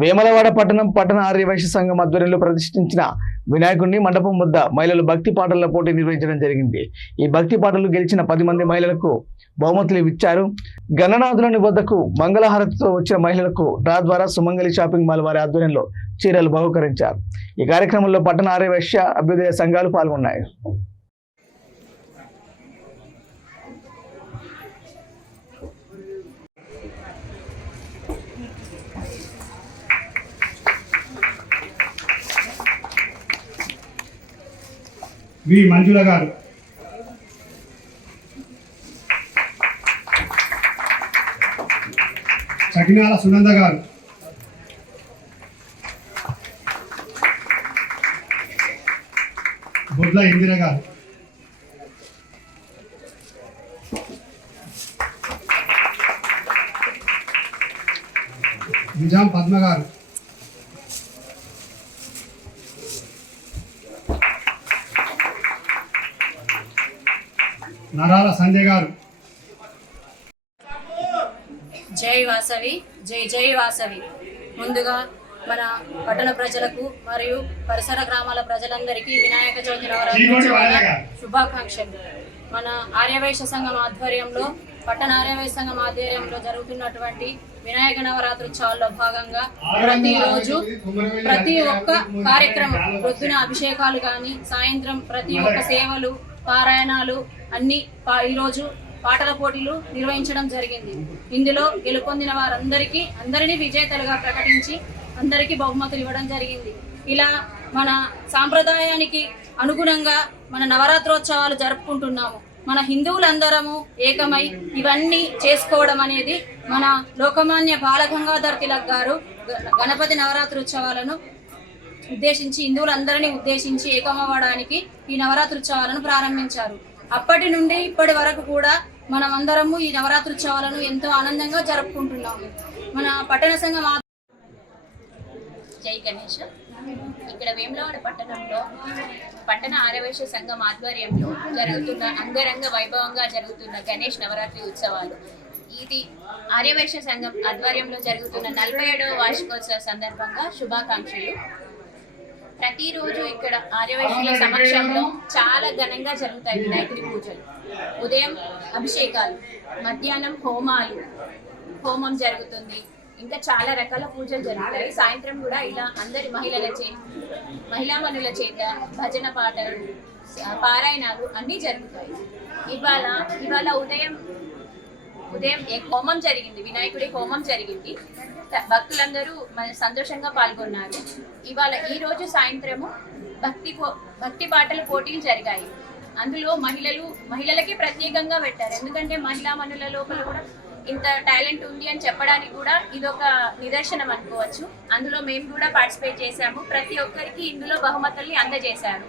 వేములవాడ పట్టణ ఆర్యవైశ్య సంఘం ఆధ్వర్యంలో ప్రతిష్ఠించిన వినాయకుడిని మండపం వద్ద మహిళలు భక్తి పాటల పోటీ నిర్వహించడం జరిగింది. ఈ భక్తి పాటలు గెలిచిన 10 మంది మహిళలకు బహుమతులు ఇచ్చారు. గణనాథులని వద్దకు మంగళహారతితో వచ్చిన మహిళలకు డ్రా ద్వారా సుమంగళి షాపింగ్ మాల్ వారి ఆధ్వర్యంలో చీరలు బహుకరించారు. ఈ కార్యక్రమంలో పట్టణ ఆర్యవైశ్య అభ్యుదయ సంఘాలు పాల్గొన్నాయి. వి మంజుల గారు, చకినాల సునంద గారు, బొడ్ల ఇందిర గారు, నిజాం పద్మ గారు, నరాల సంజయ్ గారు. జై వాసవి, జై జై వాసవి. ముందుగా మన పట్టణ ప్రజలకు మరియు పరిసర గ్రామాల ప్రజలందరికీ వినాయక చవితి నవరాత్రి శుభాకాంక్షలు. మన ఆర్యవైశ్య సంఘం ఆధ్వర్యంలో పట్టణ ఆర్యవైశ్య సంఘం ఆధ్వర్యంలో జరుగుతున్నటువంటి వినాయక నవరాత్రోత్సవాల్లో భాగంగా ప్రతిరోజు ప్రతి ఒక్క కార్యక్రమం, పొద్దున అభిషేకాలు కానీ, సాయంత్రం ప్రతి ఒక్క సేవలు, పారాయణాలు అన్ని ఈరోజు పాటల పోటీలు నిర్వహించడం జరిగింది. ఇందులో గెలుపొందిన అందరినీ విజేతలుగా ప్రకటించి అందరికీ బహుమతులు ఇవ్వడం జరిగింది. ఇలా మన సాంప్రదాయానికి అనుగుణంగా మన నవరాత్రోత్సవాలు జరుపుకుంటున్నాము. మన హిందువులందరము ఏకమై ఇవన్నీ చేసుకోవడం అనేది మన లోకమాన్య బాలగంగాధర్ తిలక్ గారు గణపతి నవరాత్రోత్సవాలను ఉద్దేశించి, హిందువులందరినీ ఉద్దేశించి ఏకమవ్వడానికి ఈ నవరాత్రోత్సవాలను ప్రారంభించారు. అప్పటి నుండి ఇప్పటి వరకు కూడా మనం అందరము ఈ నవరాత్రోత్సవాలను ఎంతో ఆనందంగా జరుపుకుంటున్నాము. మన పట్టణ సంఘం జై గణేష్. ఇక్కడ వేములవాడ పట్టణంలో పట్టణ ఆర్యవైశ్య సంఘం ఆధ్వర్యంలో జరుగుతున్న అంగరంగ వైభవంగా జరుగుతున్న గణేష్ నవరాత్రి ఉత్సవాలు. ఇది ఆర్యవైశ్య సంఘం ఆధ్వర్యంలో జరుగుతున్న 47వ వార్షికోత్సవ సందర్భంగా శుభాకాంక్షలు. ప్రతిరోజు ఇక్కడ ఆర్యవైశ్యుల సమక్షంలో చాలా ఘనంగా జరుగుతాయి వినాయకుడి పూజలు. ఉదయం అభిషేకాలు, మధ్యాహ్నం హోమం జరుగుతుంది. ఇంకా చాలా రకాల పూజలు జరుగుతాయి. సాయంత్రం కూడా ఇలా అందరి మహిళామణుల చేత భజన పాటలు, పారాయణాలు అన్నీ జరుగుతాయి. ఇవాళ ఉదయం హోమం జరిగింది, వినాయకుడి హోమం జరిగింది. భక్తులందరూ సంతోషంగా పాల్గొన్నారు. ఈ రోజు సాయంత్రము భక్తి పాటల పోటీలు జరిగాయి. అందులో మహిళలకి ప్రత్యేకంగా పెట్టారు. ఎందుకంటే మహిళామణుల లోపల కూడా ఇంత టాలెంట్ ఉంది అని చెప్పడానికి కూడా ఇదొక నిదర్శనం అనుకోవచ్చు. అందులో మేము కూడా పార్టిసిపేట్ చేశాము. ప్రతి ఒక్కరికి ఇందులో బహుమతుల్ని అందజేశారు.